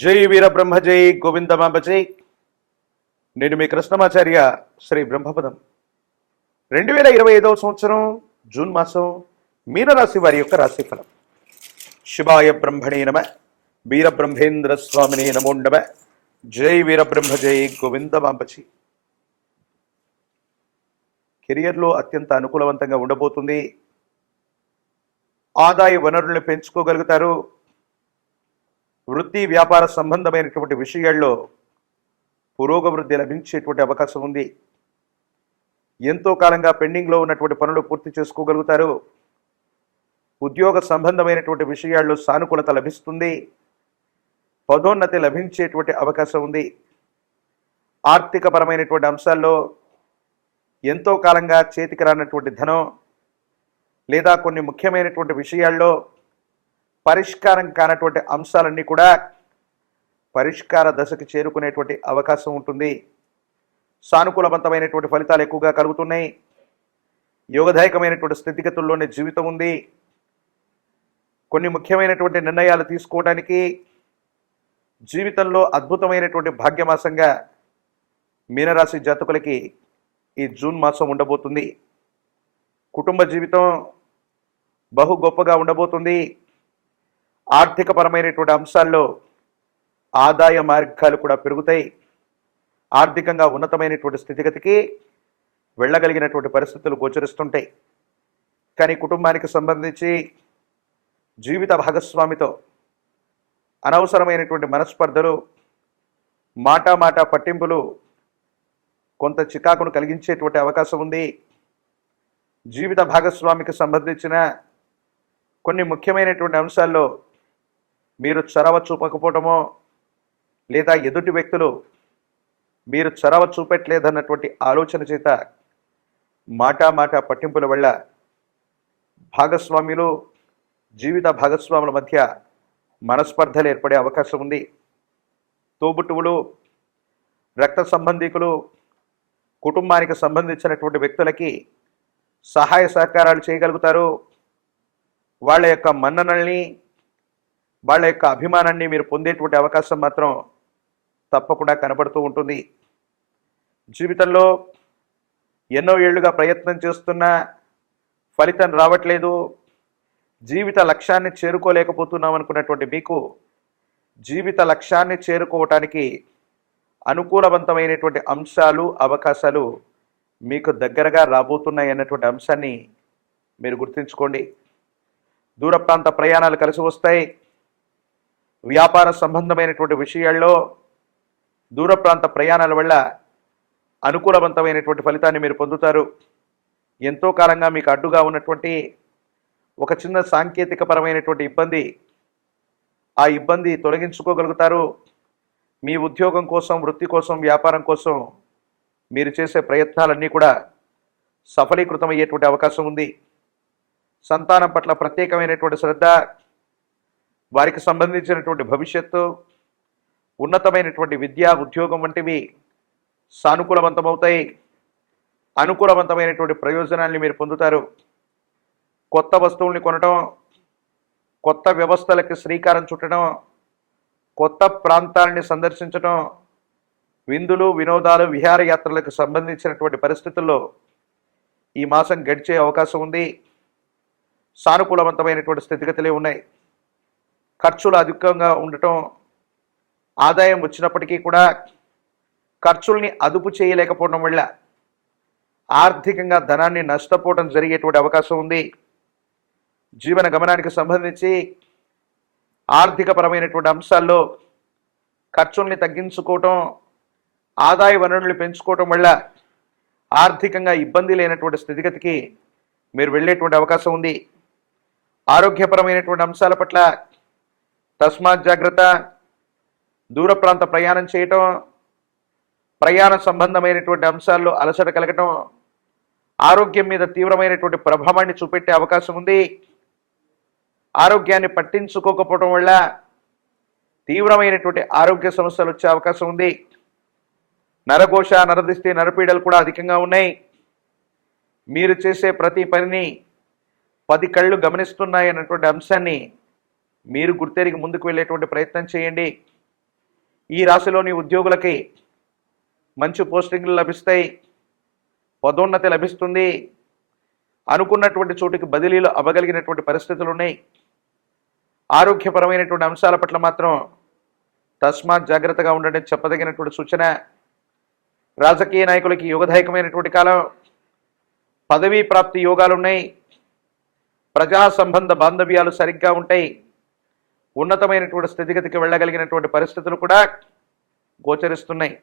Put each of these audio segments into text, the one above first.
జై వీరబ్రహ్మ జై గోవిందమాంబ జై. నేను మీ కృష్ణమాచార్య శ్రీ బ్రహ్మపదం. 2025 సంవత్సరం జూన్ మాసం మీనరాశి వారి యొక్క రాశిఫలం. శివాయ బ్రహ్మణే నమ, వీరబ్రహ్మేంద్ర స్వామినే నమో నమ. జై వీరబ్రహ్మ జై గోవిందమాంబ జై. కెరియర్లో అత్యంత అనుకూలవంతంగా ఉండబోతుంది. ఆదాయ వనరులను పెంచుకోగలుగుతారు. వృత్తి వ్యాపార సంబంధమైనటువంటి విషయాల్లో పురోగవృద్ధి లభించేటువంటి అవకాశం ఉంది. ఎంతో కాలంగా పెండింగ్లో ఉన్నటువంటి పనులు పూర్తి చేసుకోగలుగుతారు. ఉద్యోగ సంబంధమైనటువంటి విషయాల్లో సానుకూలత లభిస్తుంది. పదోన్నతి లభించేటువంటి అవకాశం ఉంది. ఆర్థికపరమైనటువంటి అంశాల్లో ఎంతో కాలంగా చేతికి రానటువంటి ధనం లేదా కొన్ని ముఖ్యమైనటువంటి విషయాల్లో పరిష్కారం కానటువంటి అంశాలన్నీ కూడా పరిష్కార దశకు చేరుకునేటువంటి అవకాశం ఉంటుంది. సానుకూలవంతమైనటువంటి ఫలితాలు ఎక్కువగా కలుగుతున్నాయి. యోగదాయకమైనటువంటి స్థితిగతుల్లోనే జీవితం ఉంది. కొన్ని ముఖ్యమైనటువంటి నిర్ణయాలు తీసుకోవడానికి జీవితంలో అద్భుతమైనటువంటి భాగ్యమాసంగా మీనరాశి జాతకులకి ఈ జూన్ మాసం ఉండబోతుంది. కుటుంబ జీవితం బహు గొప్పగా ఉండబోతుంది. ఆర్థికపరమైనటువంటి అంశాల్లో ఆదాయ మార్గాలు కూడా పెరుగుతాయి. ఆర్థికంగా ఉన్నతమైనటువంటి స్థితిగతికి వెళ్ళగలిగినటువంటి పరిస్థితులు గోచరిస్తుంటాయి. కానీ కుటుంబానికి సంబంధించి జీవిత భాగస్వామితో అనవసరమైనటువంటి మనస్పర్ధలు, మాట పట్టింపులు కొంత చికాకును కలిగించేటువంటి అవకాశం ఉంది. జీవిత భాగస్వామికి సంబంధించిన కొన్ని ముఖ్యమైనటువంటి అంశాల్లో మీరు చొరవ చూపకపోవటమో లేదా ఎదుటి వ్యక్తులు మీరు చొరవ చూపెట్టలేదన్నటువంటి ఆలోచన చేత మాట పట్టింపుల వల్ల భాగస్వాములు, జీవిత భాగస్వాముల మధ్య మనస్పర్ధలు ఏర్పడే అవకాశం ఉంది. తోబుట్టువులు, రక్త సంబంధికులు, కుటుంబానికి సంబంధించినటువంటి వ్యక్తులకి సహాయ సహకారాలు చేయగలుగుతారు. వాళ్ళ యొక్క మన్ననల్ని, వాళ్ళ యొక్క అభిమానాన్ని మీరు పొందేటువంటి అవకాశం మాత్రం తప్పకుండా కనబడుతూ ఉంటుంది. జీవితంలో ఎన్నో ఏళ్లుగా ప్రయత్నం చేస్తున్నా ఫలితం రావట్లేదు, జీవిత లక్ష్యాన్ని చేరుకోలేకపోతున్నాం అనుకున్నటువంటి మీకు జీవిత లక్ష్యాన్ని చేరుకోవటానికి అనుకూలవంతమైనటువంటి అంశాలు, అవకాశాలు మీకు దగ్గరగా రాబోతున్నాయి అన్నటువంటి అంశాన్ని మీరు గుర్తుంచుకోండి. దూర ప్రాంత ప్రయాణాలు కలిసి వస్తాయి. వ్యాపార సంబంధమైనటువంటి విషయాల్లో దూర ప్రాంత ప్రయాణాల వల్ల అనుకూలవంతమైనటువంటి ఫలితాన్ని మీరు పొందుతారు. ఎంతో కాలంగా మీకు అడ్డుగా ఉన్నటువంటి ఒక చిన్న సాంకేతిక పరమైనటువంటి ఇబ్బంది, ఆ ఇబ్బంది తొలగించుకోగలుగుతారు. మీ ఉద్యోగం కోసం, వృత్తి కోసం, వ్యాపారం కోసం మీరు చేసే ప్రయత్నాలన్నీ కూడా సఫలీకృతమయ్యేటువంటి అవకాశం ఉంది. సంతానం పట్ల ప్రత్యేకమైనటువంటి శ్రద్ధ, వారికి సంబంధించినటువంటి భవిష్యత్తు, ఉన్నతమైనటువంటి విద్యా, ఉద్యోగం వంటివి సానుకూలవంతమవుతాయి. అనుకూలవంతమైనటువంటి ప్రయోజనాల్ని మీరు పొందుతారు. కొత్త వస్తువుల్ని కొనటం, కొత్త వ్యవస్థలకి శ్రీకారం చుట్టడం, కొత్త ప్రాంతాలని సందర్శించడం, విందులు, వినోదాలు, విహారయాత్రలకు సంబంధించినటువంటి పరిస్థితుల్లో ఈ మాసం గడిచే అవకాశం ఉంది. సానుకూలవంతమైనటువంటి స్థితిగతులే ఉన్నాయి. ఖర్చులు అధికంగా ఉండటం, ఆదాయం వచ్చినప్పటికీ కూడా ఖర్చుల్ని అదుపు చేయలేకపోవడం వల్ల ఆర్థికంగా ధనాన్ని నష్టపోవడం జరిగేటువంటి అవకాశం ఉంది. జీవన గమనానికి సంబంధించి ఆర్థికపరమైనటువంటి అంశాల్లో ఖర్చుల్ని తగ్గించుకోవటం, ఆదాయ వనరుల్ని పెంచుకోవటం వల్ల ఆర్థికంగా ఇబ్బంది లేనటువంటి స్థితిగతికి మీరు వెళ్ళేటువంటి అవకాశం ఉంది. ఆరోగ్యపరమైనటువంటి అంశాల పట్ల తస్మాత్ జాగ్రత్త. దూర ప్రాంత ప్రయాణం చేయటం, ప్రయాణ సంబంధమైనటువంటి అంశాల్లో అలసట కలగటం ఆరోగ్యం మీద తీవ్రమైనటువంటి ప్రభావాన్ని చూపెట్టే అవకాశం ఉంది. ఆరోగ్యాన్ని పట్టించుకోకపోవడం వల్ల తీవ్రమైనటువంటి ఆరోగ్య సమస్యలు వచ్చే అవకాశం ఉంది. నరఘోష, నరదిష్టి, నరపీడలు కూడా అధికంగా ఉన్నాయి. మీరు చేసే ప్రతి పనిని 10 కళ్ళు గమనిస్తున్నాయి అన్నటువంటి అంశాన్ని మీరు గుర్తెరిగి ముందుకు వెళ్ళేటువంటి ప్రయత్నం చేయండి. ఈ రాశిలోని ఉద్యోగులకి మంచి పోస్టింగ్లు లభిస్తాయి, పదోన్నతి లభిస్తుంది, అనుకున్నటువంటి చోటుకి బదిలీలు అవ్వగలిగినటువంటి పరిస్థితులు ఉన్నాయి. ఆరోగ్యపరమైనటువంటి అంశాల పట్ల మాత్రం తస్మాత్ జాగ్రత్తగా ఉండడం చెప్పదగినటువంటి సూచన. రాజకీయ నాయకులకి యోగదాయకమైనటువంటి కాలం, పదవీ ప్రాప్తి యోగాలు ఉన్నాయి, ప్రజా సంబంధ బాంధవ్యాలు సరిగ్గా ఉంటాయి, ఉన్నతమైనటువంటి స్థితిగతికి వెళ్ళగలిగినటువంటి పరిస్థితులు కూడా గోచరిస్తున్నాయి.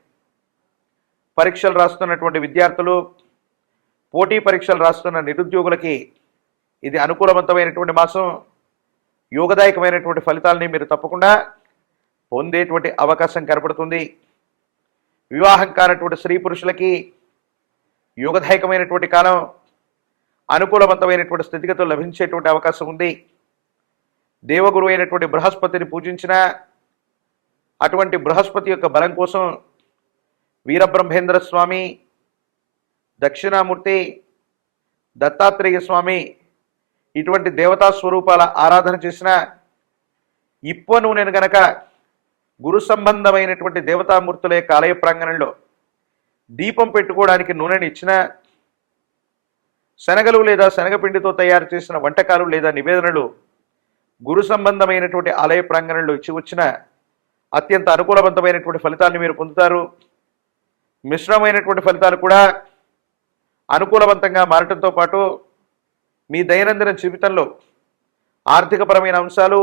పరీక్షలు రాస్తున్నటువంటి విద్యార్థులు, పోటీ పరీక్షలు రాస్తున్న నిరుద్యోగులకి ఇది అనుకూలవంతమైనటువంటి మాసం. యోగదాయకమైనటువంటి ఫలితాలని మీరు తప్పకుండా పొందేటువంటి అవకాశం కనపడుతుంది. వివాహం కానటువంటి స్త్రీ పురుషులకి యోగదాయకమైనటువంటి కాలం, అనుకూలవంతమైనటువంటి స్థితిగతులు లభించేటువంటి అవకాశం ఉంది. దేవగురు అయినటువంటి బృహస్పతిని పూజించిన అటువంటి బృహస్పతి యొక్క బలం కోసం వీరబ్రహ్మేంద్ర స్వామి, దక్షిణామూర్తి, దత్తాత్రేయ స్వామి ఇటువంటి దేవతా స్వరూపాల ఆరాధన చేసిన, ఇప్ప నూనెను గనక గురు సంబంధమైనటువంటి దేవతామూర్తుల యొక్క ఆలయ ప్రాంగణంలో దీపం పెట్టుకోవడానికి నూనెని ఇచ్చిన, శనగలు లేదా శనగపిండితో తయారు చేసిన వంటకాలు లేదా నివేదనలు గురు సంబంధమైనటువంటి ఆలయ ప్రాంగణంలో ఇచ్చి వచ్చిన అత్యంత అనుకూలవంతమైనటువంటి ఫలితాన్ని మీరు పొందుతారు. మిశ్రమైనటువంటి ఫలితాలు కూడా అనుకూలవంతంగా మారటంతో పాటు మీ దైనందిన జీవితంలో ఆర్థికపరమైన అంశాలు,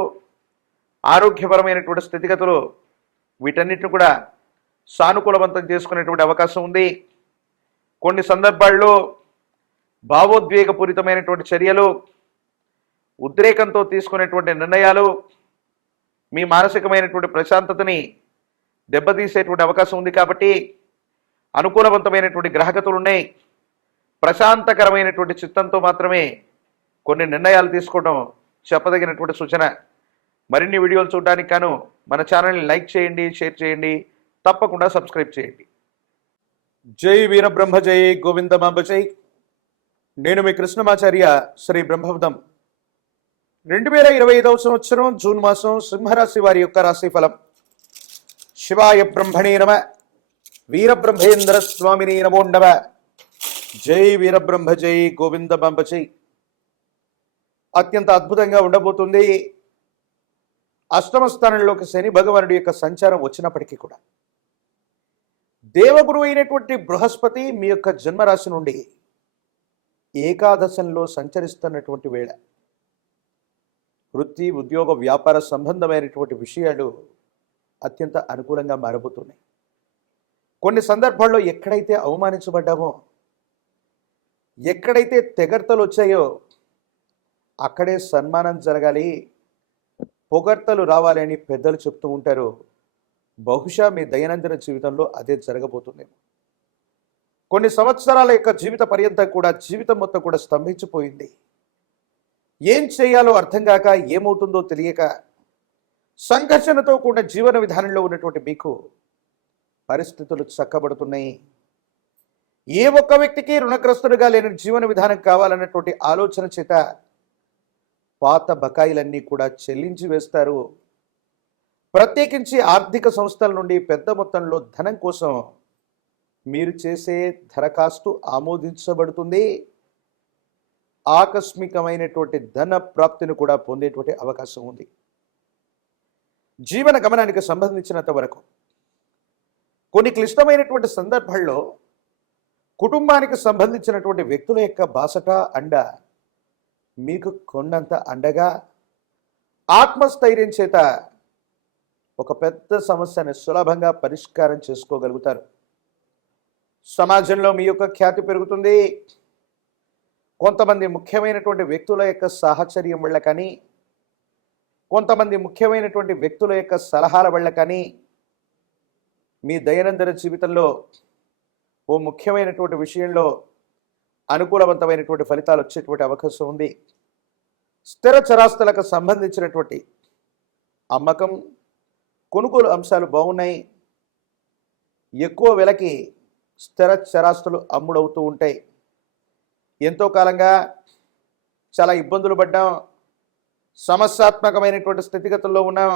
ఆరోగ్యపరమైనటువంటి స్థితిగతులు వీటన్నిటిని కూడా సానుకూలవంతం చేసుకునేటువంటి అవకాశం ఉంది. కొన్ని సందర్భాల్లో భావోద్వేగపూరితమైనటువంటి చర్యలు, ఉద్రేకంతో తీసుకునేటువంటి నిర్ణయాలు మీ మానసికమైనటువంటి ప్రశాంతతని దెబ్బతీసేటువంటి అవకాశం ఉంది. కాబట్టి అనుకూలవంతమైనటువంటి గ్రహగతులు ఉన్నాయి. ప్రశాంతకరమైనటువంటి చిత్తంతో మాత్రమే కొన్ని నిర్ణయాలు తీసుకోవడం చెప్పదగినటువంటి సూచన. మరిన్ని వీడియోలు చూడడానికి గాను మన ఛానల్ని లైక్ చేయండి, షేర్ చేయండి, తప్పకుండా సబ్స్క్రైబ్ చేయండి. జై వీరబ్రహ్మ జై గోవిందమాంబ జై. నేను మీ కృష్ణమాచార్య శ్రీ బ్రహ్మవదం. 2025వ సంవత్సరం జూన్ మాసం సింహరాశి వారి యొక్క రాశి ఫలం. శివాయ బ్రహ్మణే నమ, వీరబ్రహ్మేంద్ర స్వామిని నమో నమ. జై వీరబ్రహ్మ జై గోవిందమాంబ జై. అత్యంత అద్భుతంగా ఉండబోతుంది. అష్టమ స్థానంలోకి శని భగవానుడి యొక్క సంచారం వచ్చినప్పటికీ కూడా దేవగురు అయినటువంటి బృహస్పతి మీ యొక్క జన్మరాశి నుండి ఏకాదశంలో సంచరిస్తున్నటువంటి వేళ వృత్తి, ఉద్యోగ, వ్యాపార సంబంధమైనటువంటి విషయాలు అత్యంత అనుకూలంగా మారబోతున్నాయి. కొన్ని సందర్భాల్లో ఎక్కడైతే అవమానించబడ్డామో, ఎక్కడైతే తెగర్తలు వచ్చాయో అక్కడే సన్మానం జరగాలి, పొగడ్తలు రావాలి అని పెద్దలు చెప్తూ ఉంటారు. బహుశా మీ దైనందిన జీవితంలో అదే జరగబోతుందేమో. కొన్ని సంవత్సరాల యొక్క జీవిత పర్యంతం కూడా, జీవితం మొత్తం కూడా స్తంభించిపోయింది. ఏం చేయాలో అర్థం కాక, ఏమవుతుందో తెలియక సంఘర్షణతో కూడిన జీవన విధానంలో ఉన్నటువంటి మీకు పరిస్థితులు చక్కబడుతున్నాయి. ఏ ఒక్క వ్యక్తికి రుణగ్రస్తుడుగా లేని జీవన విధానం కావాలన్నటువంటి ఆలోచన చేత పాత బకాయిలన్నీ కూడా చెల్లించి వేస్తారు. ప్రత్యేకించి ఆర్థిక సంస్థల నుండి పెద్ద మొత్తంలో ధనం కోసం మీరు చేసే దరఖాస్తు ఆమోదించబడుతుంది. ఆకస్మికమైనటువంటి ధన ప్రాప్తిని కూడా పొందేటువంటి అవకాశం ఉంది. జీవన గమనానికి సంబంధించినంత వరకు కొన్ని క్లిష్టమైనటువంటి సందర్భాల్లో కుటుంబానికి సంబంధించినటువంటి వ్యక్తుల యొక్క బాసట, అండ మీకు కొండంత అండగా, ఆత్మస్థైర్యం చేత ఒక పెద్ద సమస్యను సులభంగా పరిష్కారం చేసుకోగలుగుతారు. సమాజంలో మీ యొక్క ఖ్యాతి పెరుగుతుంది. కొంతమంది ముఖ్యమైనటువంటి వ్యక్తుల యొక్క సాహచర్యం వల్ల కానీ, కొంతమంది ముఖ్యమైనటువంటి వ్యక్తుల యొక్క సలహాల వల్ల కానీ మీ దైనందిన జీవితంలో ఓ ముఖ్యమైనటువంటి విషయంలో అనుకూలవంతమైనటువంటి ఫలితాలు వచ్చేటువంటి అవకాశం ఉంది. స్థిర చరాస్తులకు సంబంధించినటువంటి అమ్మకం, కొనుగోలు అంశాలు బాగున్నాయి. ఎక్కువ వెలకి స్థిర చరాస్తులు అమ్ముడవుతూ ఉంటాయి. ఎంతో కాలంగా చాలా ఇబ్బందులు పడ్డాం, సమస్యాత్మకమైనటువంటి స్థితిగతుల్లో ఉన్నాం.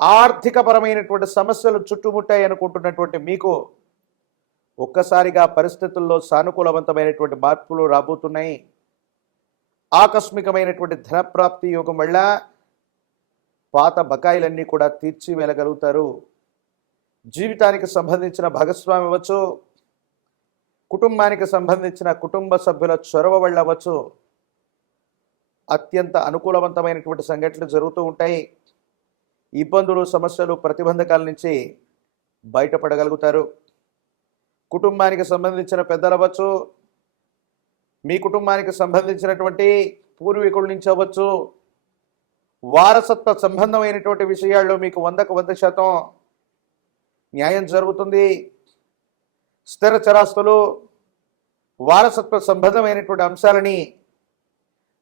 ఆర్థికపరమైనటువంటి సమస్యలు చుట్టుముట్టాయి అనుకుంటున్నటువంటి మీకు ఒక్కసారిగా పరిస్థితుల్లో సానుకూలవంతమైనటువంటి మార్పులు రాబోతున్నాయి. ఆకస్మికమైనటువంటి ధనప్రాప్తి యోగం వల్ల పాత బకాయిలన్నీ కూడా తీర్చి వెళ్ళగలుగుతారు. జీవితానికి సంబంధించిన భాగస్వామి అవ్వచ్చు, కుటుంబానికి సంబంధించిన కుటుంబ సభ్యుల చొరవ వల్ల అవ్వచ్చు, అత్యంత అనుకూలవంతమైనటువంటి సంఘటనలు జరుగుతూ ఉంటాయి. ఇబ్బందులు, సమస్యలు, ప్రతిబంధకాల నుంచి బయటపడగలుగుతారు. కుటుంబానికి సంబంధించిన పెద్దలు అవ్వచ్చు, మీ కుటుంబానికి సంబంధించినటువంటి పూర్వీకుల నుంచి అవ్వచ్చు, వారసత్వ సంబంధమైనటువంటి విషయాల్లో మీకు 100కు 100% న్యాయం జరుగుతుంది. స్థిర చరాస్తులు, వారసత్వ సంబంధమైనటువంటి అంశాలని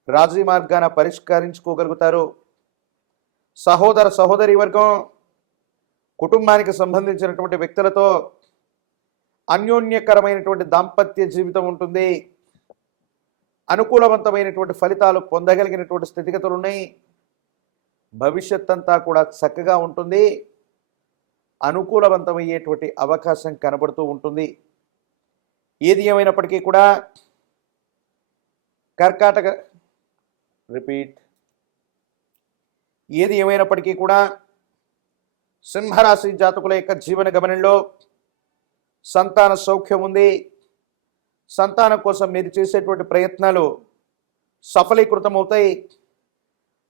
రాజీ మార్గాన పరిష్కరించుకోగలుగుతారు. సహోదర సహోదరి వర్గం, కుటుంబానికి సంబంధించినటువంటి వ్యక్తులతో అన్యోన్యకరమైనటువంటి దాంపత్య జీవితం ఉంటుంది. అనుకూలవంతమైనటువంటి ఫలితాలు పొందగలిగినటువంటి స్థితిగతులు ఉన్నాయి. భవిష్యత్ అంతా కూడా చక్కగా ఉంటుంది. అనుకూలవంతమయ్యేటువంటి అవకాశం కనబడుతూ ఉంటుంది. ఏది ఏమైనప్పటికీ కూడా ఏది ఏమైనప్పటికీ కూడా సింహరాశి జాతకుల యొక్క జీవన గమనంలో సంతాన సౌఖ్యం ఉంది. సంతానం కోసం మీరు చేసేటువంటి ప్రయత్నాలు సఫలీకృతమవుతాయి.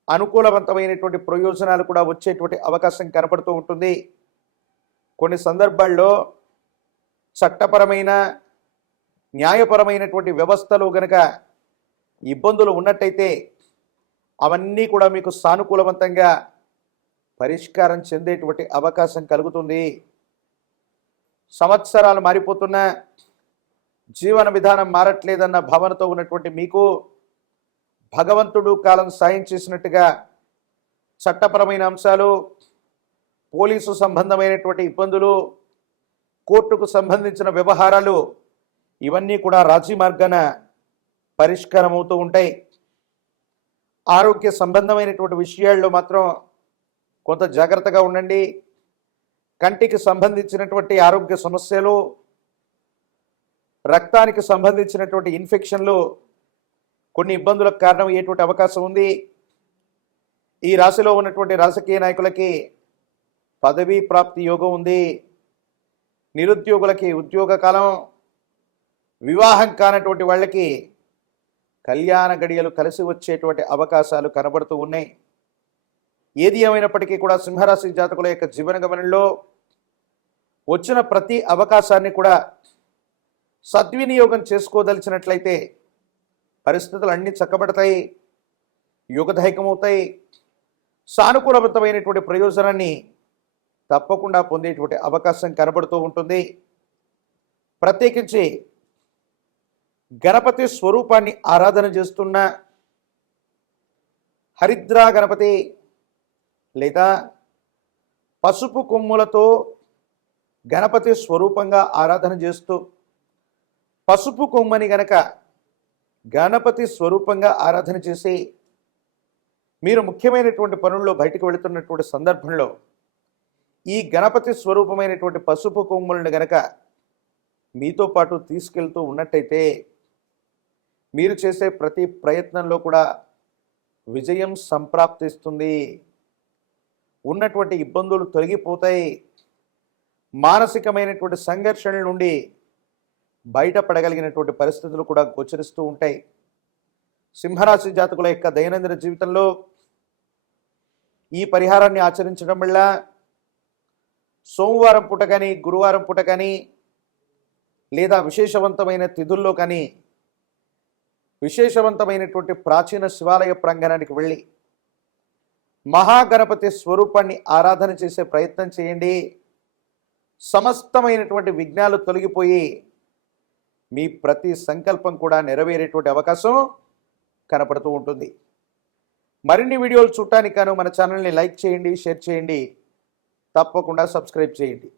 అనుకూలవంతమైనటువంటి ప్రయోజనాలు కూడా వచ్చేటువంటి అవకాశం కనపడుతూ ఉంటుంది. కొన్ని సందర్భాల్లో చట్టపరమైన, న్యాయపరమైనటువంటి వ్యవస్థలో గనక ఇబ్బందులు ఉన్నట్టయితే అవన్నీ కూడా మీకు సానుకూలవంతంగా పరిష్కారం చెందేటువంటి అవకాశం కలుగుతుంది. సంవత్సరాలు మారిపోతున్నా జీవన విధానం మారట్లేదన్న భావనతో ఉన్నటువంటి మీకు భగవంతుడు కాలం సాయం చేసినట్టుగా చట్టపరమైన అంశాలు, పోలీసు సంబంధమైనటువంటి ఇబ్బందులు, కోర్టుకు సంబంధించిన వ్యవహారాలు ఇవన్నీ కూడా రాజీ మార్గాన పరిష్కారం అవుతూ ఉంటాయి. ఆరోగ్య సంబంధమైనటువంటి విషయాల్లో మాత్రం కొంత జాగ్రత్తగా ఉండండి. కంటికి సంబంధించినటువంటి ఆరోగ్య సమస్యలు, రక్తానికి సంబంధించినటువంటి ఇన్ఫెక్షన్లు కొన్ని ఇబ్బందులకు కారణమయ్యేటువంటి అవకాశం ఉంది. ఈ రాశిలో ఉన్నటువంటి రాజకీయ నాయకులకి పదవీ ప్రాప్తి యోగం ఉంది. నిరుద్యోగులకి ఉద్యోగ కాలం, వివాహం కానటువంటి వాళ్ళకి కళ్యాణ గడియలు కలిసి వచ్చేటువంటి అవకాశాలు కనబడుతూ ఉన్నాయి. ఏది ఏమైనప్పటికీ కూడా సింహరాశి జాతకుల యొక్క జీవన గమనంలో వచ్చిన ప్రతి అవకాశాన్ని కూడా సద్వినియోగం చేసుకోదలిచినట్లయితే పరిస్థితులు అన్నీ చక్కబడతాయి, యుగదైకమవుతాయి. సానుకూలవంతమైనటువంటి ప్రయోజనాన్ని తప్పకుండా పొందేటువంటి అవకాశం కనబడుతూ ఉంటుంది. ప్రత్యేకించి గణపతి స్వరూపాన్ని ఆరాధన చేస్తున్న హరిద్రా గణపతి లేదా పసుపు కొమ్ములతో గణపతి స్వరూపంగా ఆరాధన చేస్తూ పసుపు కొమ్మని గనక గణపతి స్వరూపంగా ఆరాధన చేసి మీరు ముఖ్యమైనటువంటి పనుల్లో బయటకు వెళుతున్నటువంటి సందర్భంలో ఈ గణపతి స్వరూపమైనటువంటి పసుపు కొమ్ములను గనక మీతో పాటు తీసుకెళ్తూ ఉన్నట్టయితే మీరు చేసే ప్రతి ప్రయత్నంలో కూడా విజయం సంప్రాప్తిస్తుంది. ఉన్నటువంటి ఇబ్బందులు తొలగిపోతాయి. మానసికమైనటువంటి సంఘర్షణల నుండి బయటపడగలిగినటువంటి పరిస్థితులు కూడా గోచరిస్తూ ఉంటాయి. సింహరాశి జాతకుల యొక్క దైనందిన జీవితంలో ఈ పరిహారాన్ని ఆచరించడం వల్ల సోమవారం పూట కానీ, గురువారం పూట కానీ, లేదా విశేషవంతమైన తిథుల్లో కానీ విశేషవంతమైనటువంటి ప్రాచీన శివాలయ ప్రాంగణానికి వెళ్ళి మహాగణపతి స్వరూపాన్ని ఆరాధన చేసే ప్రయత్నం చేయండి. సమస్తమైనటువంటి విఘ్నాలు తొలగిపోయి మీ ప్రతి సంకల్పం కూడా నెరవేరేటువంటి అవకాశం కనపడుతూ ఉంటుంది. మరిన్ని వీడియోలు చూడటానికి గాను మన ఛానల్ని లైక్ చేయండి, షేర్ చేయండి, తప్పకుండా సబ్స్క్రైబ్ చేయండి.